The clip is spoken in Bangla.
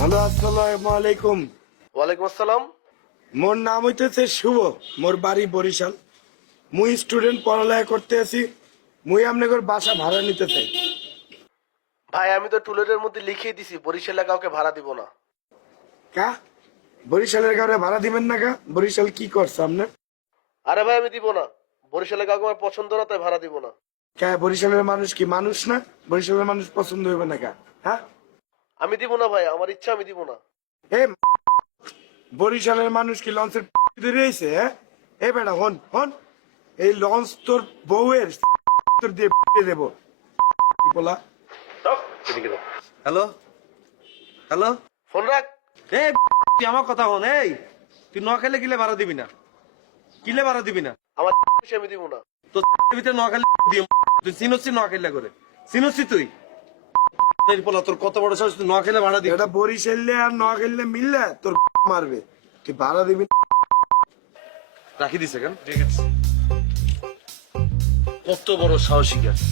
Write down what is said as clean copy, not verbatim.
হ্যালো, আসসালামু আলাইকুম। ওয়ালাইকুম আসসালাম। মোর নাম হইতেছে শুভ, মোর বাড়ি বরিশাল। মুই স্টুডেন্ট, পড়ালেখা করতে আছি। মুই আপনাদের বাসা ভাড়া নিতে চাই। ভাই আমি তো টুলেটের মধ্যে লিখিয়ে দিছি বরিশালে কাউকে ভাড়া দিব না। কা বরিশালের কাউরে ভাড়া দিবেন না? কা বরিশাল কি করছে আপনার? আরে ভাই আমি দিব না, বরিশালে কাউকে আমার পছন্দ না, তাই ভাড়া দিব না। কা বরিশালের মানুষ কি মানুষ না? বরিশালের মানুষ পছন্দ হইবে না? কা হ্যাঁ, আমি দিব না ভাই, আমার ইচ্ছা, আমি দিব না। এ বরিশালের মানুষ কি লঞ্চের ধরে আইছে? হ্যাঁ, এ বেটা হন হন, এই লঞ্চ তোর বউয়ের তোর দিয়ে দেবো বলা। হ্যালো হ্যালো, ফোন রাখ। এই তুই আমার কথা হন। এই তুই নোয়াখালী গিলে ভাড়া দিবি না, কিলে ভাড়া দিবি না। আমার আমি দিব না। তো ভিতরে নোয়াখালী দিয়ে তুই চিনছি নোয়াখালী করে চিনছি তুই। বলা তোর কত বড় সাহস, তুই নোয়াখালী ভাড়া দিবি? এটা বরিশালে আর নোয়াখালী মিললে তোর মারবে। তুই ভাড়া দিবি? রাখি দিছে কেন? ঠিক আছে, কত বড় সাহসিক আছে।